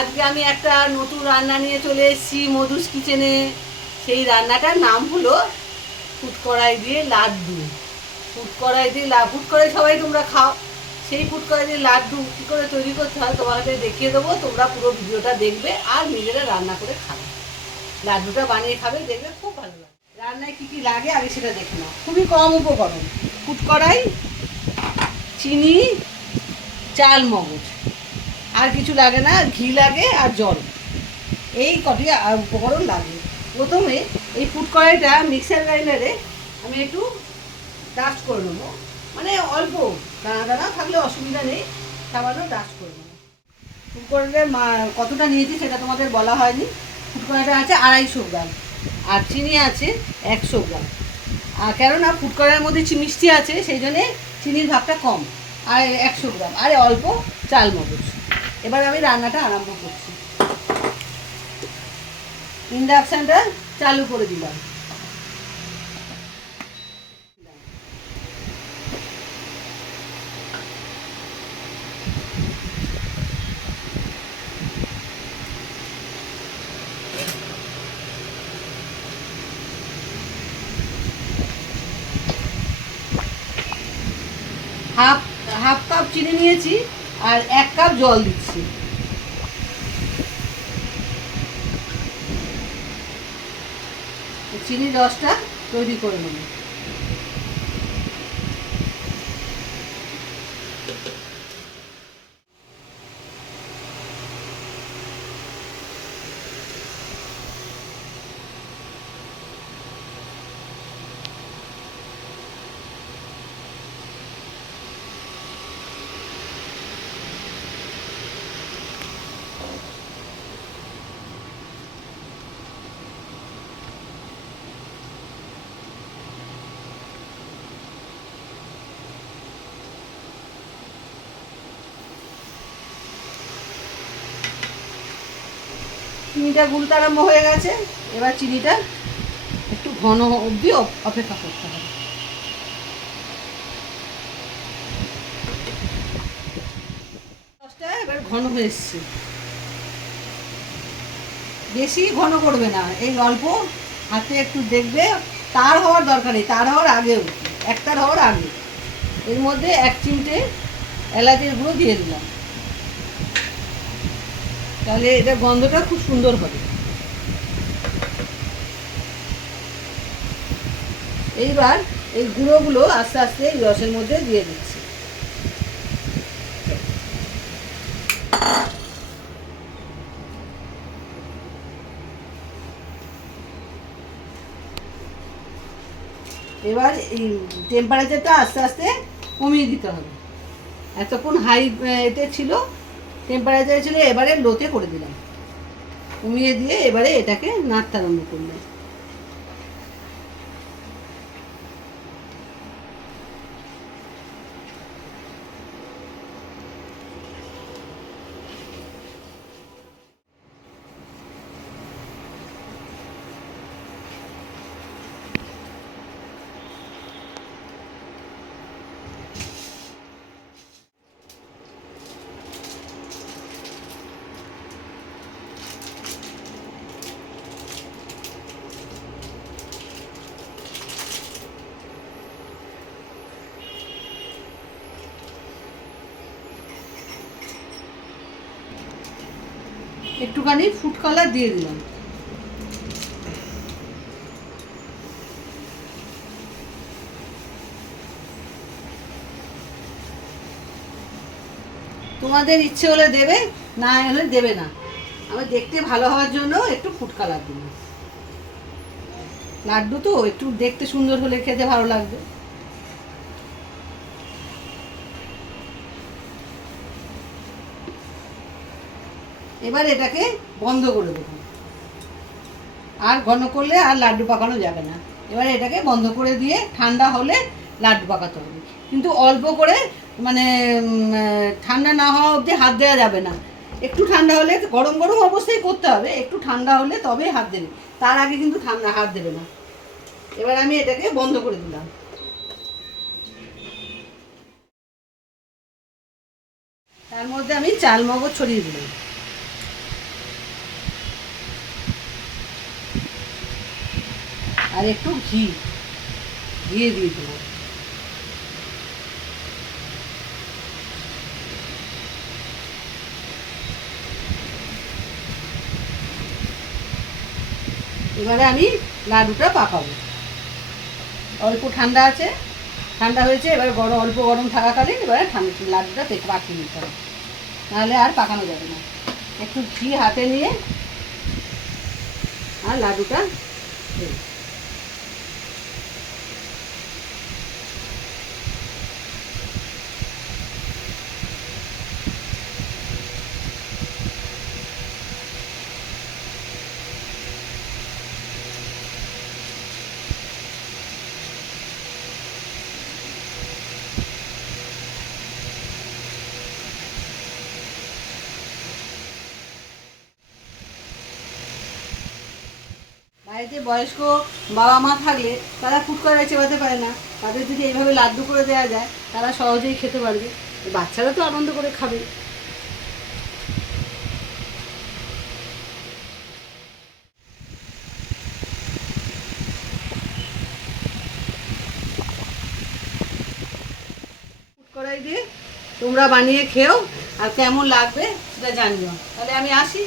আজকে আমি একটা নতুন রান্না নিয়ে চলে এসেছি মধুস কিচেনে। সেই রান্নাটার নাম হলো ফুট কড়াই দিয়ে লাড্ডু। ফুট কড়াই দিয়ে ফুট কড়াই সবাই তোমরা খাও। সেই ফুট কড়াই দিয়ে লাড্ডু কী করে তৈরি করতে হয় তোমাদের দেখিয়ে দেবো। তোমরা পুরো ভিডিওটা দেখবে আর নিজেরা রান্না করে খাবে। লাড্ডুটা বানিয়ে খাবে, দেখবে খুব ভালো লাগে। রান্নায় কী কী লাগে আগে সেটা দেখে নাও। খুবই কম উপকরণ। ফুট কড়াই, চিনি, চাল মগজ, আর কিছু লাগে না, ঘি লাগে আর জল। এই কটি উপকরণ লাগে। প্রথমে এই ফুড কড়াইটা মিক্সার গ্রাইন্ডারে আমি একটু ডাস্ট করে নেবো, মানে অল্প দানা দানা থাকলে অসুবিধা নেই, সামান্য ডাস্ট করে নেবো। ফুড কড়াইটা কতটা নিয়েছি সেটা তোমাদের বলা হয়নি। ফুড কড়াইটা আছে 250 গ্রাম আর চিনি আছে 100 গ্রাম। আর কেননা ফুড কড়াইয়ের মধ্যে মিষ্টি আছে সেই জন্যে চিনির ভাগটা কম। আর 100 গ্রাম আর অল্প চাল মগজ। এবার আমি রান্নাটা আরম্ভ করছি। ইন্ডাকশানটা চালু করে দিলাম। হাফ কাপ চিনি নিয়েছি আর 1 কাপ জল দিচ্ছি। চিনির রসটা তৈরি করে নেব। চিনিটা গুলতে আরম্ভ হয়ে গেছে। এবার চিনিটা একটু ঘন অবধি অপেক্ষা করতে হবে। রসটা এবার ঘন হয়ে এসছে। বেশি ঘন করবে না, এই অল্প হাতে একটু দেখবে। তার হওয়ার দরকার নেই, তার হওয়ার আগেও, একটার হওয়ার আগে এর মধ্যে 1 চিমটে এলাচের গুঁড়ো দিয়ে দিলাম। তাহলে এটা গন্ধটা খুব সুন্দর হবে। এইবার এই গুঁড়োগুলো আস্তে আস্তে এই রসের মধ্যে দিয়ে দিচ্ছি। এবার এই টেম্পারেচারটা আস্তে আস্তে কমিয়ে দিতে হবে। এতক্ষণ হাই এতে ছিল, টেম্পারেচারে ছিল, এবারে লোতে করে দিলাম। কমিয়ে দিয়ে এবারে এটাকে নাড়তে আরম্ভ করলাম। একটুখানি ফুড কালার দিয়ে দিলাম। তোমাদের ইচ্ছে হলে দেবে, না হলে দেবে না। আমি দেখতে ভালো হওয়ার জন্য একটু ফুড কালার দিলাম। লাড্ডু তো একটু দেখতে সুন্দর হলে খেতে ভালো লাগবে। এবার এটাকে বন্ধ করে দেবো। আর ঘন করলে আর লাড্ডু পাকানো যাবে না। এবার এটাকে বন্ধ করে দিয়ে ঠান্ডা হলে লাড্ডু পাকাতে হবে। কিন্তু অল্প করে, মানে ঠান্ডা না হওয়া অবধি হাত দেওয়া যাবে না। একটু ঠান্ডা হলে, গরম গরম অবস্থায় করতে হবে, একটু ঠান্ডা হলে তবে হাত দেবে, তার আগে কিন্তু ঠান্ডা হাত দেবে না। এবার আমি এটাকে বন্ধ করে দিলাম। তার মধ্যে আমি চাল মগজ ছড়িয়ে দিলাম। আর একটু ঘি দিয়ে দেবো। এবারে আমি লাড্ডুটা পাকাবো। অল্প ঠান্ডা আছে, ঠান্ডা হয়েছে, এবার অল্প গরম থাকাকালীন এবারে লাড্ডুটা পাকিয়ে নিতে হবে, নাহলে আর পাকানো যাবে না। একটু ঘি হাতে নিয়ে আর লাড্ডুটা দেব। বাড়িতে বয়স্ক বাবা মা থাকলে তারা ফুটকড়াই চেবাতে পারে না, তাদের যদি এইভাবে লাড্ডু করে দেওয়া যায় তারা সহজেই খেতে পারবে, বাচ্চারা তো আনন্দ করে খাবে। ফুটকড়াই দিয়ে তোমরা বানিয়ে খেও, আর কেমন লাগবে সেটা জানিও। তাহলে আমি আসি।